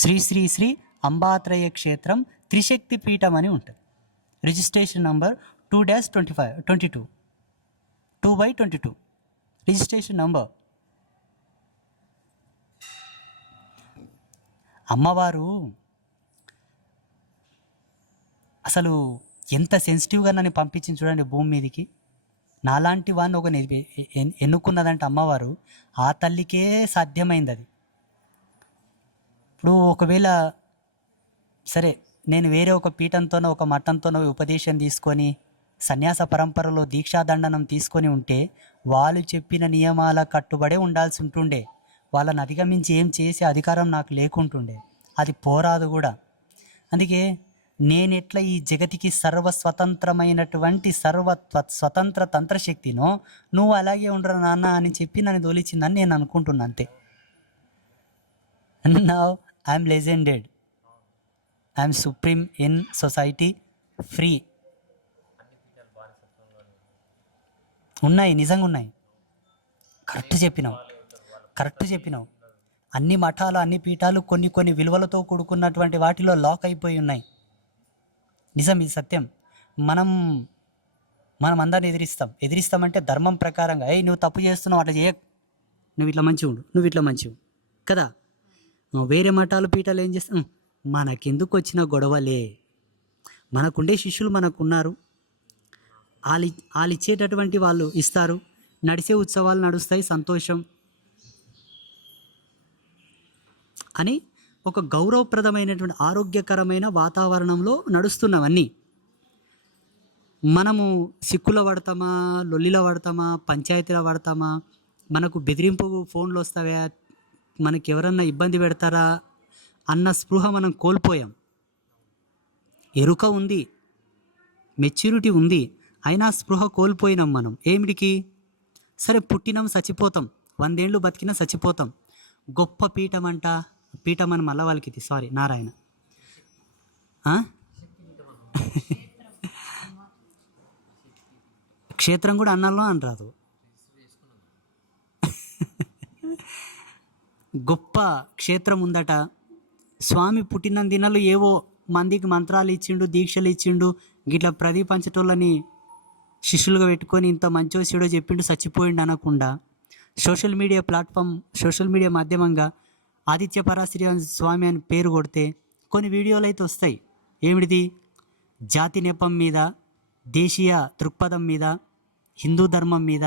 శ్రీ శ్రీ శ్రీ అంబాత్రయ క్షేత్రం త్రిశక్తి పీఠం అని ఉంటుంది. Registration number 2-25 2/22 registration number. అమ్మవారు అసలు ఎంత సెన్సిటివ్గా నన్ను పంపించింది చూడండి భూమి మీదకి. నాలాంటి వాడిని ఒక ఎన్నుకున్నదంటే అమ్మవారు, ఆ తల్లికే సాధ్యమైంది అది. ఇప్పుడు ఒకవేళ సరే నేను వేరే ఒక పీఠంతోనో ఒక మఠంతోనో ఉపదేశం తీసుకొని సన్యాస పరంపరలో దీక్షాదండనం తీసుకొని ఉంటే వాళ్ళు చెప్పిన నియమాల కట్టుబడే ఉండాల్సి ఉంటుండే. వాళ్ళని అధిగమించి ఏం చేసే అధికారం నాకు లేకుంటుండే, అది పోరాదు కూడా. అందుకే నేనెట్లా ఈ జగతికి సర్వస్వతంత్రమైనటువంటి స్వతంత్ర తంత్రశక్తినో నువ్వు అలాగే ఉండరు నాన్న అని చెప్పి నన్ను తోలిచిందని నేను అనుకుంటున్నా అంతే. Now I'm legended, I'm supreme in society, free. ఉన్నాయి, నిజంగా ఉన్నాయి. కరెక్ట్ చెప్పినావు. అన్ని మఠాలు అన్ని పీఠాలు కొన్ని కొన్ని విలువలతో కూడుకున్నటువంటి వాటిలో లాక్ అయిపోయి ఉన్నాయి. నిజం, ఇది సత్యం. మనం అందరిని ఎదిరిస్తామంటే ధర్మం ప్రకారంగా, నువ్వు తప్పు చేస్తున్నావు అట్లా చేయ, నువ్వు ఇట్లా మంచివు కదా. వేరే మఠాలు పీఠాలు ఏం చేస్తాం, మనకెందుకు వచ్చిన గొడవలే, మనకుండే శిష్యులు మనకున్నారు, వాళ్ళు ఇచ్చేటటువంటి వాళ్ళు ఇస్తారు, నడిచే ఉత్సవాలు నడుస్తాయి, సంతోషం అని ఒక గౌరవప్రదమైనటువంటి ఆరోగ్యకరమైన వాతావరణంలో నడుస్తున్నవన్నీ. మనము సిక్కులో పడతామా, లొల్లిలో పడతామా, పంచాయతీలో పడతామా, మనకు బెదిరింపు ఫోన్లు వస్తావా, మనకి ఎవరన్నా ఇబ్బంది పెడతారా అన్న స్పృహ మనం కోల్పోయాం. ఎరుక ఉంది, మెచ్యూరిటీ ఉంది, అయినా స్పృహ కోల్పోయినాం మనం. ఏమిటికి? సరే పుట్టినాం చచ్చిపోతాం, 100 ఏళ్ళు బతికినా చచ్చిపోతాం. గొప్ప పీఠం అని మళ్ళా వాళ్ళకి ఇది, సారీ నారాయణ, క్షేత్రం కూడా అన్నాలో అని రాదు. గొప్ప క్షేత్రం ఉందట. స్వామి పుట్టిన దినాలు ఏవో మందికి మంత్రాలు ఇచ్చిండు, దీక్షలు ఇచ్చిండు, గిట్లా ప్రదీపించటోళ్ళని శిష్యులుగా పెట్టుకొని ఇంత మంచో చెడో చెప్పిండు, చచ్చిపోయిండు అనకుండా సోషల్ మీడియా మాధ్యమంగా ఆదిత్య పరాశరి స్వామి అని పేరు కొడితే కొన్ని వీడియోలు అయితే వస్తాయి. ఏమిటిది? జాతి నెపం మీద, దేశీయ దృక్పథం మీద, హిందూ ధర్మం మీద,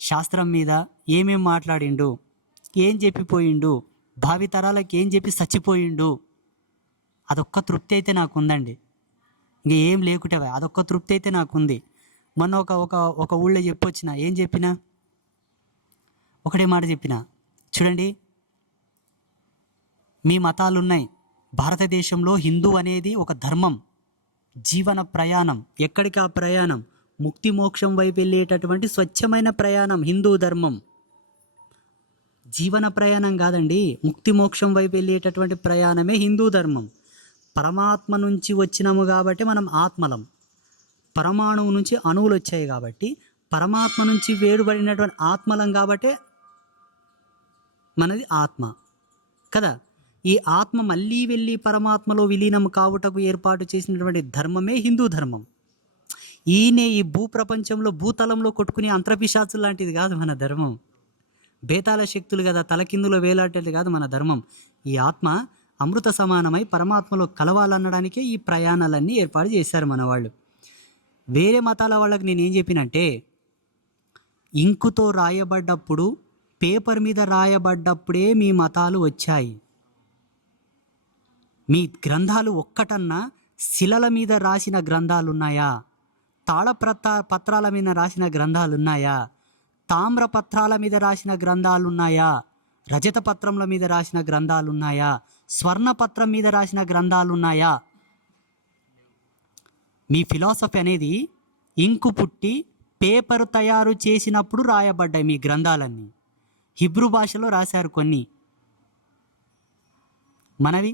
శాస్త్రం మీద ఏమేం మాట్లాడిండు, ఏం చెప్పిపోయిండు, భావితరాలకు ఏం చెప్పి చచ్చిపోయిండు. అదొక్క తృప్తి అయితే నాకు ఉందండి. ఇంక ఏం లేకుంటే అదొక్క తృప్తి అయితే నాకుంది. మొన్న ఒక ఊళ్ళో చెప్పొచ్చిన, ఏం చెప్పినా ఒకటే మాట చెప్పిన, చూడండి మీ మతాలు ఉన్నాయి, భారతదేశంలో హిందూ అనేది ఒక ధర్మం, జీవన ప్రయాణం. ఎక్కడికి ఆ ప్రయాణం? ముక్తి మోక్షం వైపు వెళ్ళేటటువంటి స్వచ్ఛమైన ప్రయాణం హిందూ ధర్మం. జీవన ప్రయాణం కాదండి, ముక్తి మోక్షం వైపు వెళ్ళేటటువంటి ప్రయాణమే హిందూ ధర్మం. పరమాత్మ నుంచి వచ్చినాము కాబట్టి మనం ఆత్మలం, పరమాణువు నుంచి అణువులు వచ్చాయి కాబట్టి పరమాత్మ నుంచి వేరుబడినటువంటి ఆత్మలం కాబట్టి మనది ఆత్మ కదా. ఈ ఆత్మ మళ్ళీ వెళ్ళి పరమాత్మలో విలీనం కావుటకు ఏర్పాటు చేసినటువంటి ధర్మమే హిందూ ధర్మం. ఈ భూప్రపంచంలో భూతలంలో కొట్టుకునే అంతర్పిశాచులు లాంటిది కాదు మన ధర్మం. బేతాళ శక్తులు కదా, తలకిందులో వేలాడేది కాదు మన ధర్మం. ఈ ఆత్మ అమృత సమానమై పరమాత్మలో కలవాలనడానికే ఈ ప్రయాణాలన్నీ ఏర్పాటు చేశారు మన వాళ్ళు. వేరే మతాల వాళ్ళకి నేనేం చెప్పినంటే, ఇంకుతో రాయబడ్డప్పుడు, పేపర్ మీద రాయబడ్డప్పుడే మీ మతాలు వచ్చాయి. మీ గ్రంథాలు ఒక్కటన్నా శిలల మీద రాసిన గ్రంథాలున్నాయా? పత్రాల మీద రాసిన గ్రంథాలున్నాయా? తామ్రపత్రాల మీద రాసిన గ్రంథాలున్నాయా? రజత పత్రంల మీద రాసిన గ్రంథాలున్నాయా? స్వర్ణపత్రం మీద రాసిన గ్రంథాలున్నాయా? మీ ఫిలాసఫీ అనేది ఇంకు పుట్టి పేపరు తయారు చేసినప్పుడు రాయబడ్డాయి మీ గ్రంథాలన్నీ. హిబ్రూ భాషలో రాశారు కొన్ని. మనవి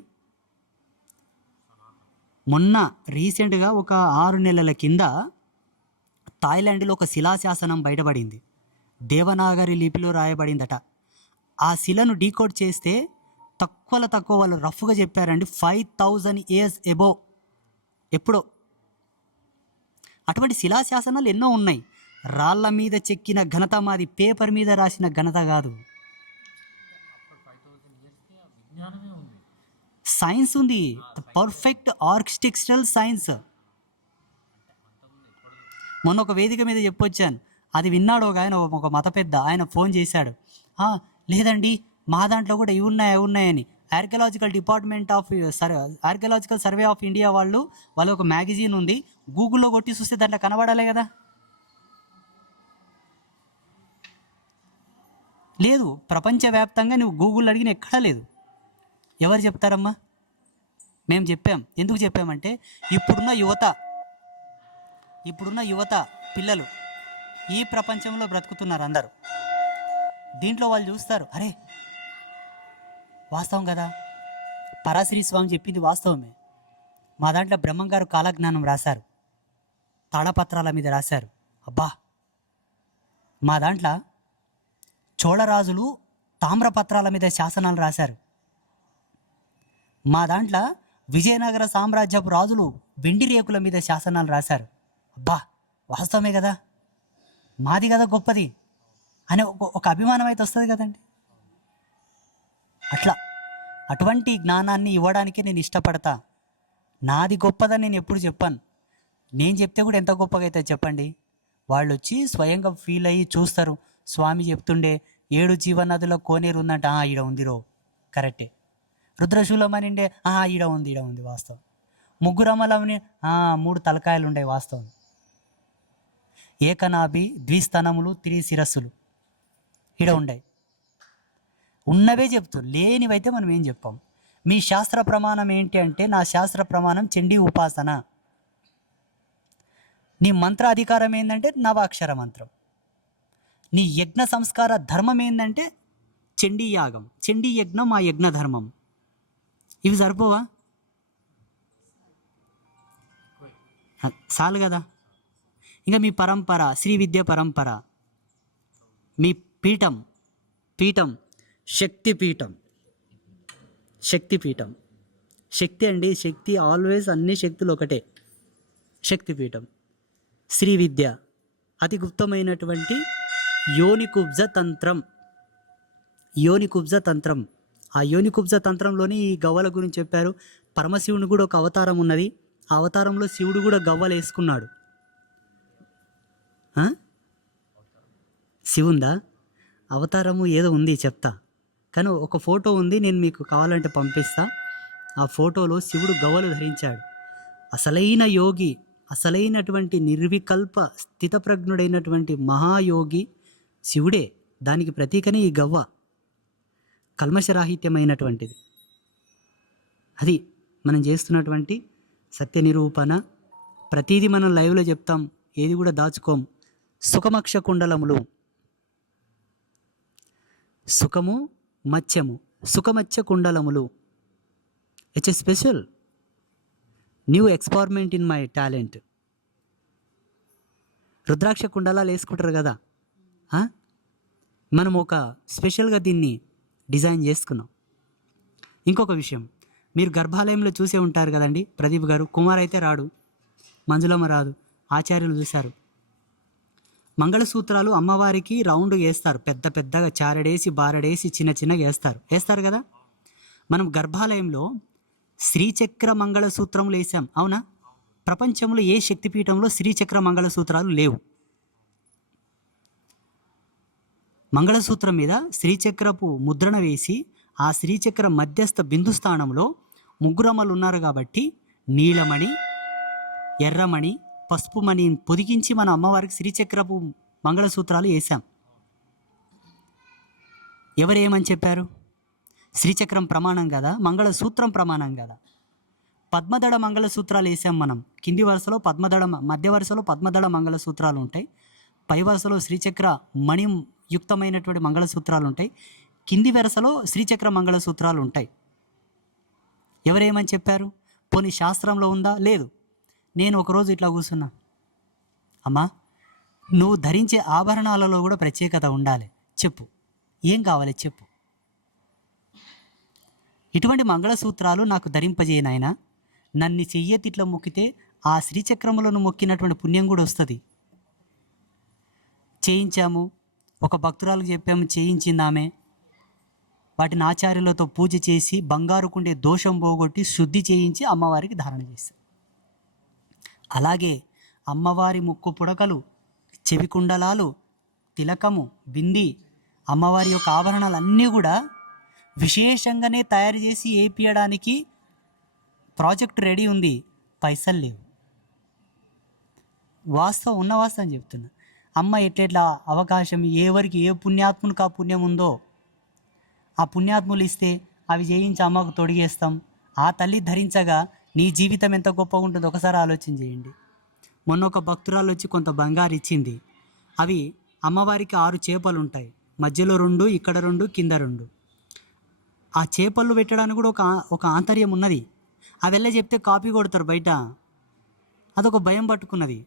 మొన్న రీసెంట్గా ఒక 6 నెలల కింద థాయిలాండ్లో ఒక శిలాశాసనం బయటపడింది. దేవనాగరి లిపిలో రాయబడిందట. ఆ శిలను డీకోడ్ చేస్తే తక్కువలో తక్కువ వాళ్ళు రఫ్గా చెప్పారండి 5000 years ఎబో ఎప్పుడో. అటువంటి శిలాశాసనాలు ఎన్నో ఉన్నాయి. రాళ్ళ మీద చెక్కిన ఘనత మాది, పేపర్ మీద రాసిన ఘనత కాదు. సైన్స్ ఉంది, పర్ఫెక్ట్ ఆర్కిటెక్చరల్ సైన్స్. మొన్న ఒక వేదిక మీద చెప్పొచ్చాను, అది విన్నాడు ఒక ఆయన, ఒక మత పెద్ద ఆయన ఫోన్ చేశాడు. లేదండి మా దాంట్లో కూడా ఇవి ఉన్నాయని. ఆర్కియలాజికల్ సర్వే ఆఫ్ ఇండియా వాళ్ళ ఒక మ్యాగజైన్ ఉంది, గూగుల్లో కొట్టి చూస్తే దాంట్లో కనబడాలి కదా. లేదు, ప్రపంచవ్యాప్తంగా నువ్వు గూగుల్ అడిగిన ఎక్కడా లేదు. ఎవరు చెప్తారమ్మా? మేము చెప్పాం. ఎందుకు చెప్పామంటే ఇప్పుడున్న యువత పిల్లలు ఈ ప్రపంచంలో బ్రతుకుతున్నారు అందరూ. దీంట్లో వాళ్ళు చూస్తారు, అరే వాస్తవం కదా, పరాశరి స్వామి చెప్పింది వాస్తవమే. మా దాంట్లో బ్రహ్మంగారు కాలజ్ఞానం రాశారు, తాళపత్రాల మీద రాశారు. అబ్బా, మా దాంట్లో చోళరాజులు తామ్రపత్రాల మీద శాసనాలు రాశారు. మా దాంట్లో విజయనగర సామ్రాజ్యపు రాజులు వెండి రేకుల మీద శాసనాలు రాశారు. అబ్బా, వాస్తవమే కదా, మాది కదా గొప్పది అనే ఒక అభిమానం అయితే వస్తుంది కదండి. అటువంటి జ్ఞానాన్ని ఇవ్వడానికే నేను ఇష్టపడతా. నాది గొప్పదని నేను ఎప్పుడు చెప్పాను. నేను చెప్తే కూడా ఎంత గొప్పగా అవుతుంది చెప్పండి. వాళ్ళు వచ్చి స్వయంగా ఫీల్ అయ్యి చూస్తారు. స్వామి చెప్తుండే 7 జీవనదుల కోనేరు ఉందంట, ఈడ ఉందిరో, కరెక్టే. రుద్రశూలం అని ఉండే, ఈడ ఉంది వాస్తవం. ముగ్గురమ్మలని 3 తలకాయలు ఉండే, వాస్తవం. ఏకనాభి, ద్విస్తనములు, 3 శిరస్సులు ఈడ ఉండే. ఉన్నవే చెప్తూ, లేనివైతే మనం ఏం చెప్పాం. మీ శాస్త్ర ప్రమాణం ఏంటి అంటే, నా శాస్త్ర ప్రమాణం చండీ ఉపాసన. నీ మంత్ర అధికారం ఏంటంటే నవాక్షర మంత్రం. నీ యజ్ఞ సంస్కార ధర్మం ఏంటంటే చండీ యాగం, చండీ యజ్ఞం, ఆ యజ్ఞ ధర్మం. ఇవి సరిపోవా? చాలు కదా. ఇంకా మీ పరంపర, శ్రీ విద్య పరంపర, మీ పీఠం శక్తిపీఠం. శక్తి అండి, శక్తి ఆల్వేస్, అన్ని శక్తులు ఒకటే. శక్తిపీఠం, శ్రీ విద్య, అతి గుప్తమైనటువంటి యోనికుబ్జ తంత్రం. ఆ యోనికుబ్జ తంత్రంలోని ఈ గవ్వల గురించి చెప్పారు. పరమశివుని కూడా ఒక అవతారం ఉన్నది. ఆ అవతారంలో శివుడు కూడా గవ్వలు వేసుకున్నాడు. శివుందా అవతారము ఏదో ఉంది, చెప్తా. కానీ ఒక ఫోటో ఉంది, నేను మీకు కావాలంటే పంపిస్తా. ఆ ఫోటోలో శివుడు గవ్వలు ధరించాడు. అసలైన యోగి, అసలైనటువంటి నిర్వికల్ప స్థితప్రజ్ఞుడైనటువంటి మహాయోగి శివుడే. దానికి ప్రతీకనే ఈ గవ్వ, కల్మషరాహిత్యమైనటువంటిది. అది మనం చేస్తున్నటువంటి సత్య నిరూపణ. ప్రతీది మనం లైవ్లో చెప్తాం, ఏది కూడా దాచుకోం. సుఖమక్ష కుండలములు, సుఖము మత్స్యము, సుఖమత్స్య కుండలములు. It's a special new experiment in my talent. Rudraksha కుండలాలు వేసుకుంటారు కదా, మనం ఒక స్పెషల్గా దీన్ని డిజైన్ చేసుకున్నాం. ఇంకొక విషయం, మీరు గర్భాలయంలో చూసే ఉంటారు కదండి. ప్రదీప్ గారు, కుమార్ అయితే రాడు, మంజులమ్మ రాదు, ఆచార్యులు చూశారు. మంగళసూత్రాలు అమ్మవారికి రౌండ్ వేస్తారు, పెద్ద పెద్దగా చారడేసి బారడేసి చిన్నగా వేస్తారు కదా. మనం గర్భాలయంలో శ్రీచక్ర మంగళసూత్రములు వేసాం, అవునా? ప్రపంచంలో ఏ శక్తిపీఠంలో శ్రీచక్ర మంగళసూత్రాలు లేవు. మంగళసూత్రం మీద శ్రీచక్రపు ముద్రణ వేసి ఆ శ్రీచక్ర మధ్యస్థ బిందు స్థానంలో ముగ్గురమ్మలు ఉన్నారు కాబట్టి నీలమణి, ఎర్రమణి, పసుపు మణి పొదిగించి మన అమ్మవారికి శ్రీచక్రపు మంగళసూత్రాలు వేసాం. ఎవరేమని చెప్పారు? శ్రీచక్రం ప్రమాణం కదా, మంగళసూత్రం ప్రమాణం కదా. పద్మదళ మంగళసూత్రాలు వేసాం మనం. కింది వరుసలో పద్మదళ, మధ్య వరుసలో పద్మదళ మంగళసూత్రాలు ఉంటాయి. పై వరుసలో శ్రీచక్ర మణి యుక్తమైనటువంటి మంగళసూత్రాలు ఉంటాయి. కింది వరుసలో శ్రీచక్ర మంగళసూత్రాలు ఉంటాయి. ఎవరేమని చెప్పారు? పోనీ శాస్త్రంలో ఉందా? లేదు. నేను ఒకరోజు ఇట్లా కూర్చున్నా, అమ్మా నువ్వు ధరించే ఆభరణాలలో కూడా ప్రత్యేకత ఉండాలి, చెప్పు ఏం కావాలి చెప్పు. ఇటువంటి మంగళసూత్రాలు నాకు ధరింపజేయ నాయన. నన్ను చెయ్యెత్తి ఇట్లా మొక్కితే ఆ శ్రీచక్రములను మొక్కినటువంటి పుణ్యం కూడా వస్తుంది. చేయించాము, ఒక భక్తురాలకు చెప్పాము, చేయించింది ఆమె. వాటిని ఆచార్యులతో పూజ చేసి బంగారు కుండే దోషం పోగొట్టి శుద్ధి చేయించి అమ్మవారికి ధారణ చేశాం. అలాగే అమ్మవారి ముక్కు పుడకలు, చెవి కుండలాలు, తిలకము, బింది, అమ్మవారి యొక్క ఆభరణాలన్నీ కూడా విశేషంగానే తయారు చేసి వేయించడానికి ప్రాజెక్ట్ రెడీ ఉంది. పైసలు లేవు. ఉన్న వాస్తవం చెప్తున్నా. అమ్మ ఎట్లెట్లా అవకాశం, ఎవరికి ఏ పుణ్యాత్మునికి ఆ పుణ్యం ఉందో ఆ పుణ్యాత్ములు ఇస్తే అవి చేయించి అమ్మకు తొడిగేస్తాం. ఆ తల్లి ధరించగా నీ జీవితం ఎంత గొప్పగా ఉంటుందో ఒకసారి ఆలోచన చేయండి. మొన్న ఒక భక్తురాలు వచ్చి కొంత బంగారు ఇచ్చింది. అవి అమ్మవారికి 6 చేపలు ఉంటాయి. మధ్యలో 2, ఇక్కడ 2, కింద 2. ఆ చేపలు పెట్టడానికి కూడా ఒక ఆంతర్యం ఉన్నది. అవెల్ల చెప్తే కాపీ కొడతారు బయట. అదొక భయం పట్టుకున్నది.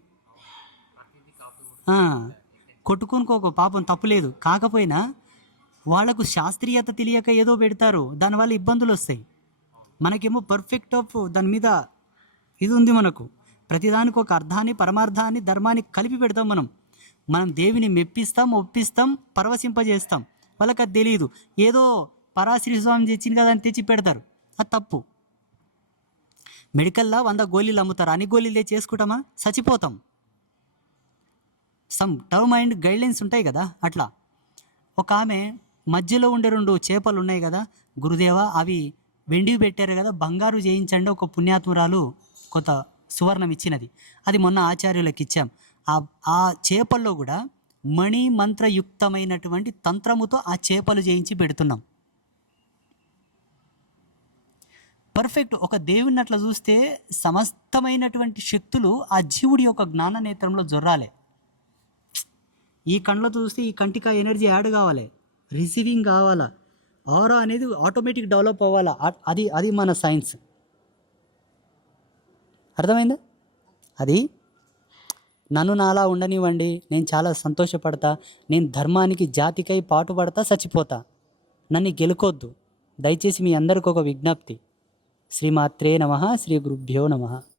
కొట్టుకోనుకోక పాపం తప్పులేదు. కాకపోయినా వాళ్ళకు శాస్త్రీయత తెలియక ఏదో పెడతారు, దానివల్ల ఇబ్బందులు వస్తాయి. మనకేమో పర్ఫెక్ట్ ఆఫ్ దాని మీద ఇది ఉంది. మనకు ప్రతిదానికి ఒక అర్థాన్ని, పరమార్థాన్ని, ధర్మాన్ని కలిపి పెడతాం. మనం దేవిని మెప్పిస్తాం, ఒప్పిస్తాం, పరవశింపజేస్తాం. వాళ్ళకి అది తెలియదు. ఏదో పరాశ్రీ స్వామి తెచ్చింది కదా అని తెచ్చి పెడతారు. అది తప్పు. మెడికల్లా 100 గోళీలు అమ్ముతారు. అన్ని గోళీలు తెచ్చి చేసుకుంటామా? చచ్చిపోతాం. సమ్ టర్మ్ అండ్ గైడ్లైన్స్ ఉంటాయి కదా. అట్లా ఒక ఆమె మధ్యలో ఉండే 2 చేపలు ఉన్నాయి కదా, గురుదేవా అవి వెండివి పెట్టారు కదా, బంగారు చేయించండి. ఒక పుణ్యాత్మురాలు కొంత సువర్ణం ఇచ్చినది. అది మొన్న ఆచార్యులకు ఇచ్చాం. ఆ చేపల్లో కూడా మణి మంత్రయుక్తమైనటువంటి తంత్రముతో ఆ చేపలు చేయించి పెడుతున్నాం. పర్ఫెక్ట్. ఒక దేవుని అట్లా చూస్తే సమస్తమైనటువంటి శక్తులు ఆ జీవుడి యొక్క జ్ఞాన నేత్రంలో జొర్రాలి. ఈ కళ్ళతో చూస్తే ఈ కంటికి ఎనర్జీ యాడ్ కావాలి, రిసీవింగ్ కావాలా, ఆరా అనేది ఆటోమేటిక్ డెవలప్ అవ్వాలా. అది మన సైన్స్. అర్థమైందా? అది నన్ను నాలా ఉండనివ్వండి, నేను చాలా సంతోషపడతా, నేను ధర్మానికి జాతికై పాటుపడతా, చచ్చిపోతా. నన్ను గెలుకొద్దు దయచేసి. మీ అందరికి ఒక విజ్ఞప్తి. శ్రీమాత్రే నమః. శ్రీ గురుభ్యో నమః.